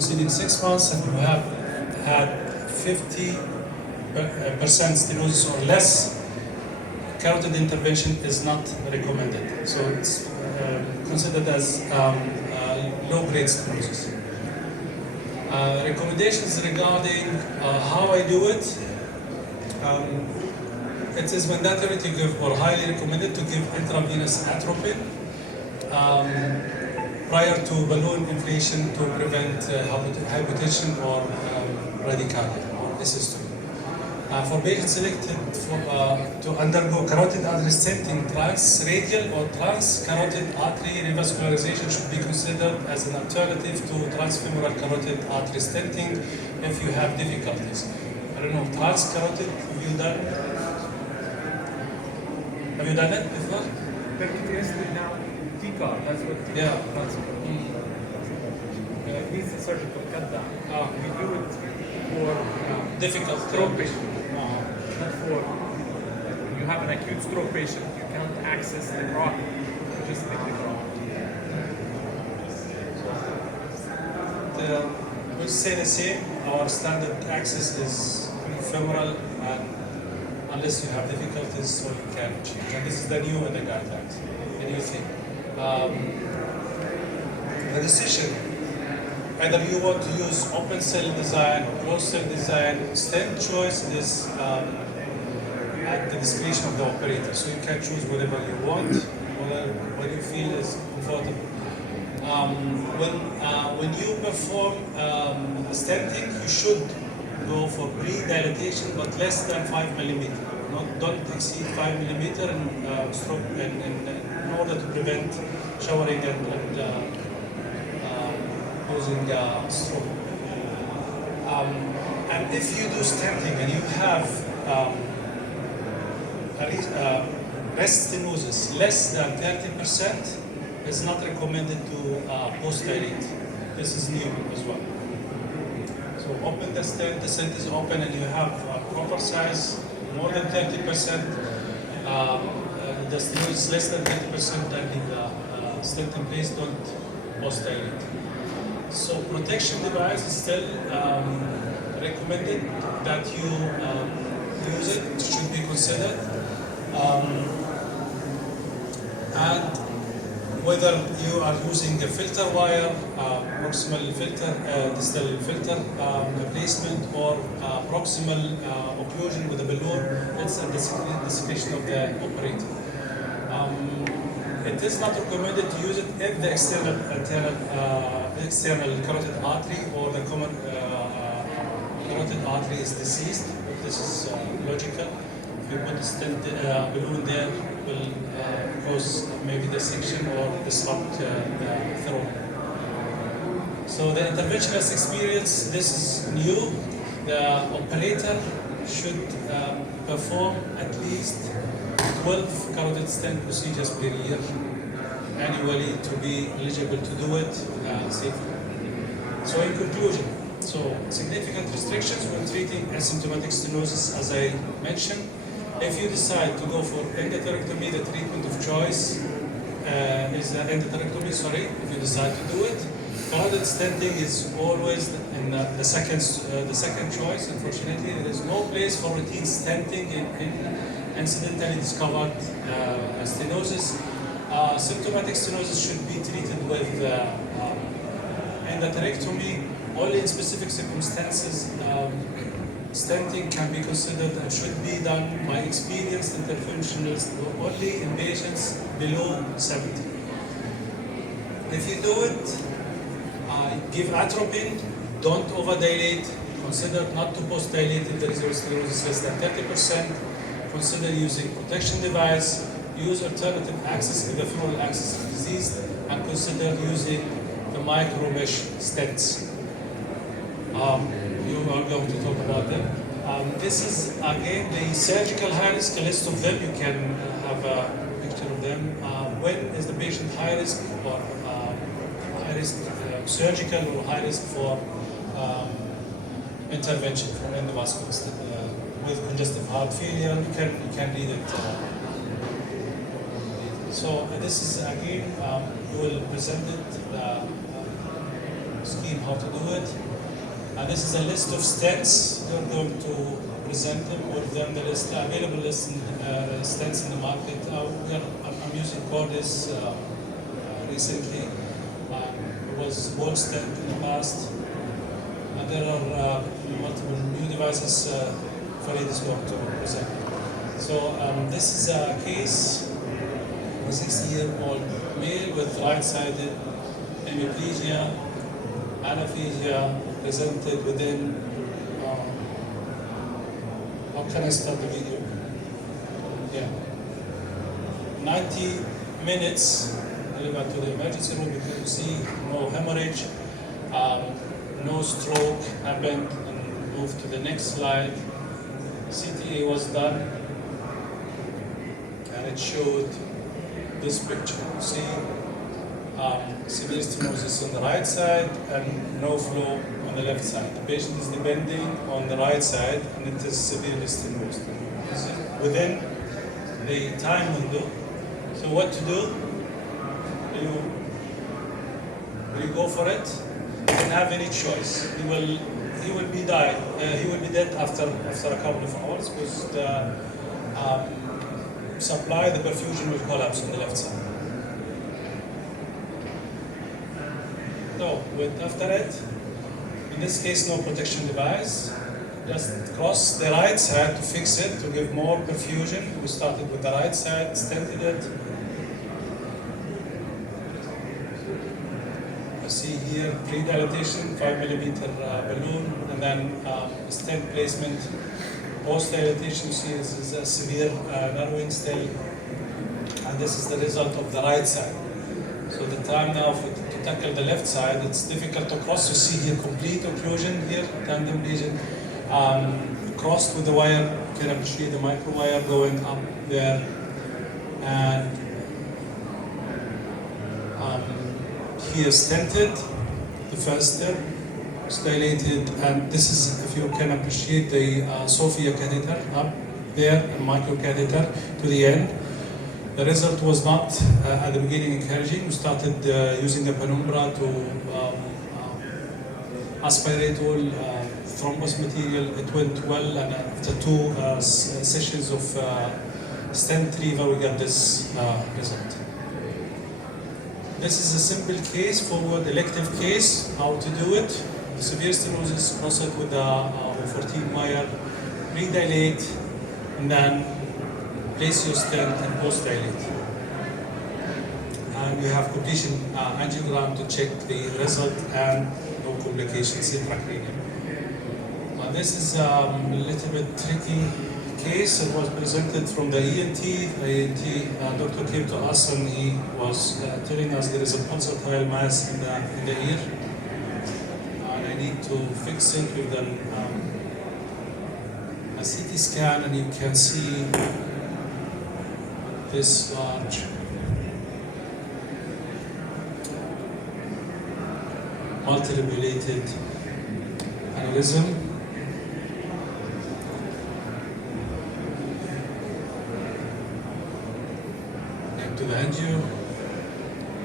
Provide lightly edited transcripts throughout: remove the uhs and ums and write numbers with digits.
preceding 6 months and you have had 50% stenosis or less, carotid intervention is not recommended. So it's considered as low-grade stenosis. Recommendations regarding how I do it. It is mandatory to give, or highly recommended to give intravenous atropine prior to balloon inflation to prevent hypotension or bradycardia or dystocia. For patients selected to undergo carotid artery stenting, transradial or transcarotid artery revascularization should be considered as an alternative to transfemoral carotid artery stenting if you have difficulties. I don't know, transcarotid, have you done it before? Percutaneously now, TCAR, that's what TCAR, Yeah. It needs a surgical cut down. We do it for Difficult. stroke patient, not for, when you have an acute stroke patient, you can't access the rock, just take the rock. We say the same. Our standard access is femoral, and unless you have difficulties, so you can change. And this is the new in the guidelines, the new thing. The decision, either you want to use open cell design or closed cell design, stent choice is at the discretion of the operator. So you can choose whatever you want, what you feel is comfortable. When you perform stenting, you should go for pre-dilatation, but less than 5 millimeter. Don't exceed 5 millimeter in stroke, in order to prevent showering and causing stroke. And if you do stenting and you have rest stenosis less than 30%, it's not recommended to post-dilate. This is new as well. So open the stent is open and you have proper size, more than 30%, the stenosis less than 30%, and the stent in place, don't post-dilate. So protection device is still recommended that you use it, should be considered. And whether you are using a filter wire, proximal filter, distal filter replacement, or proximal occlusion with a balloon, it's at the discretion of the operator. It is not recommended to use it if the external carotid artery or the common carotid artery is deceased. This is logical. If you put a stent balloon there, will cause maybe dissection or disrupt the throat. So the interventionist experience, this is new. The operator should perform at least 12 carotid stent procedures per year annually to be eligible to do it safely. So in conclusion, significant restrictions when treating asymptomatic stenosis, as I mentioned. If you decide to go for endotherectomy, the treatment of choice is endotherectomy, if you decide to do it. Carotid stenting is always in the second choice. Unfortunately, there is no place for routine stenting in incidentally discovered stenosis. Symptomatic stenosis should be treated with endotherectomy. Only in specific circumstances, stenting can be considered and should be done by experienced interventionalists only in patients below 70. If you do it, give atropine, don't overdilate, consider not to post-dilate if there is stenosis less than 30%, consider using protection device, use alternative access if the femoral access is diseased, and consider using the micro-mesh stents. You are going to talk about them. This is again the surgical high risk, a list of them. You can have a picture of them. When is the patient high risk or high risk surgical or high risk for intervention for endovascular with congestive heart failure? You can read it. So this is again we will present it. scheme how to do it. And this is a list of stents. We're going to present them with them. There is the available list stents in the market. I'm using Cordis recently. It was wall stent in the past. And there are multiple new devices Farid is going to present. So this is a case of a 60-year-old male with right-sided hemiplegia, anaphasia, presented within, how can I start the video? Yeah. 90 minutes delivered to the emergency room. You can see no hemorrhage, no stroke happened, and move to the next slide. CTA was done, and it showed this picture. You see severe stenosis on the right side and no flow on the left side. The patient is depending on the right side, and it is severely stenosed. Within the time window. So what to do? You go for it. You don't have any choice. He will be dead. He will be dead after a couple of hours because the supply, the perfusion will collapse on the left side. So after it, in this case, no protection device. Just cross the right side to fix it, to give more perfusion. We started with the right side, stented it. See here, pre-dilatation, 5 mm balloon, and then stent placement. Post-dilatation, you see this is a severe narrowing still, and this is the result of the right side. So the time now to tackle the left side, it's difficult to cross. You see here complete occlusion here, tandem lesion, crossed with the wire. You can appreciate the micro wire going up there, and here stented, the first step, dilated, and this is, if you can appreciate, the Sophia catheter up there, a micro catheter to the end. The result was not at the beginning encouraging. We started using the penumbra to aspirate all thrombus material. It went well, and after 2 sessions of stent retrieval, we got this result. This is a simple case, forward elective case, how to do it. Severe stenosis, cross it with a 14 wire, re-dilate, and then place your stent and post-dilate. And we have completion angiogram to check the result and no complications intracranial. This is a little bit tricky case. It was presented from the ENT. The ENT doctor came to us and he was telling us there is a pulsatile mass in the ear, and I need to fix it with a CT scan, and you can see this large multi-related aneurysm. To the angio,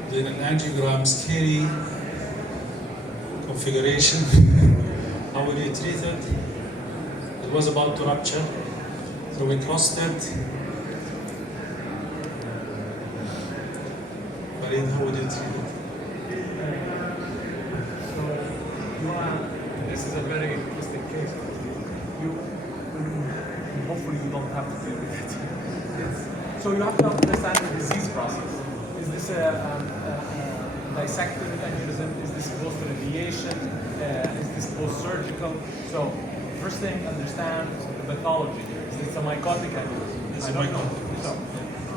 then an angiogram scary configuration. How will you treat it? It was about to rupture, so we crossed it. But then how would you treat it? So, this is a very interesting case. Hopefully you don't have to deal with it. So you have to understand the disease process. Is this a dissected aneurysm? Is this post-radiation? Is this post-surgical? So first thing, understand the pathology. Is this a mycotic aneurysm? It's a mycotic. So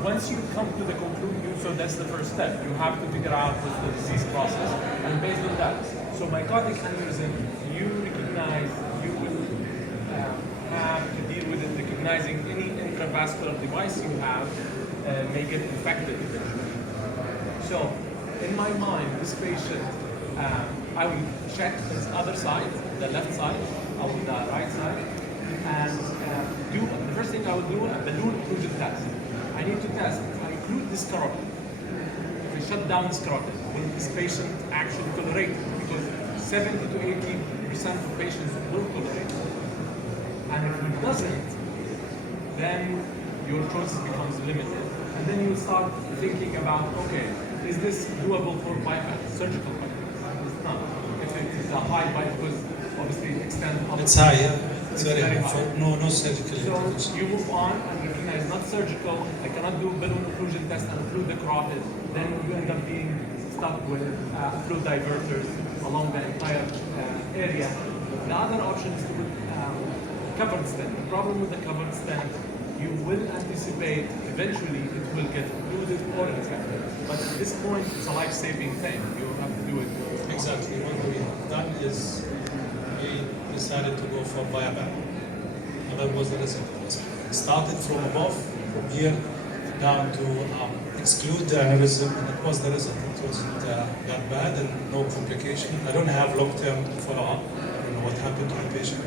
once you come to the conclusion, so that's the first step. You have to figure out what's the disease process, and based on that, so mycotic aneurysm, you recognize, you will have to deal with it, recognizing any intravascular device you have may get infected eventually. So, in my mind, this patient, I will check his other side, the left side, or the right side, and the first thing I will do, a balloon occlusion test. I need to test if I occlude this carotid, if I shut down this carotid, will this patient actually tolerate it? Because 70 to 80% of patients will tolerate it. And if it doesn't, then your choices becomes limited. And then you start thinking about, okay, is this doable for bypass, surgical bypass? It's not. If it is a high bypass, because obviously it extends up. It's high, yeah. It's very high. high. No surgical So intervention. you move on and recognize not surgical, I cannot do balloon occlusion test and occlude the carotid. Then you end up being stuck with fluid diverters along the entire area. The other option is to put covered stent. The problem with the covered stent, you will anticipate eventually it will get occluded or infected. But at this point, it's a life-saving thing. You have to do it. Exactly. What we have done is we decided to go for bypass. And that was the result. It started from above, from here down to exclude the aneurysm, and it was the result. It wasn't that bad and no complication. I don't have long-term follow-up. I don't know what happened to the patient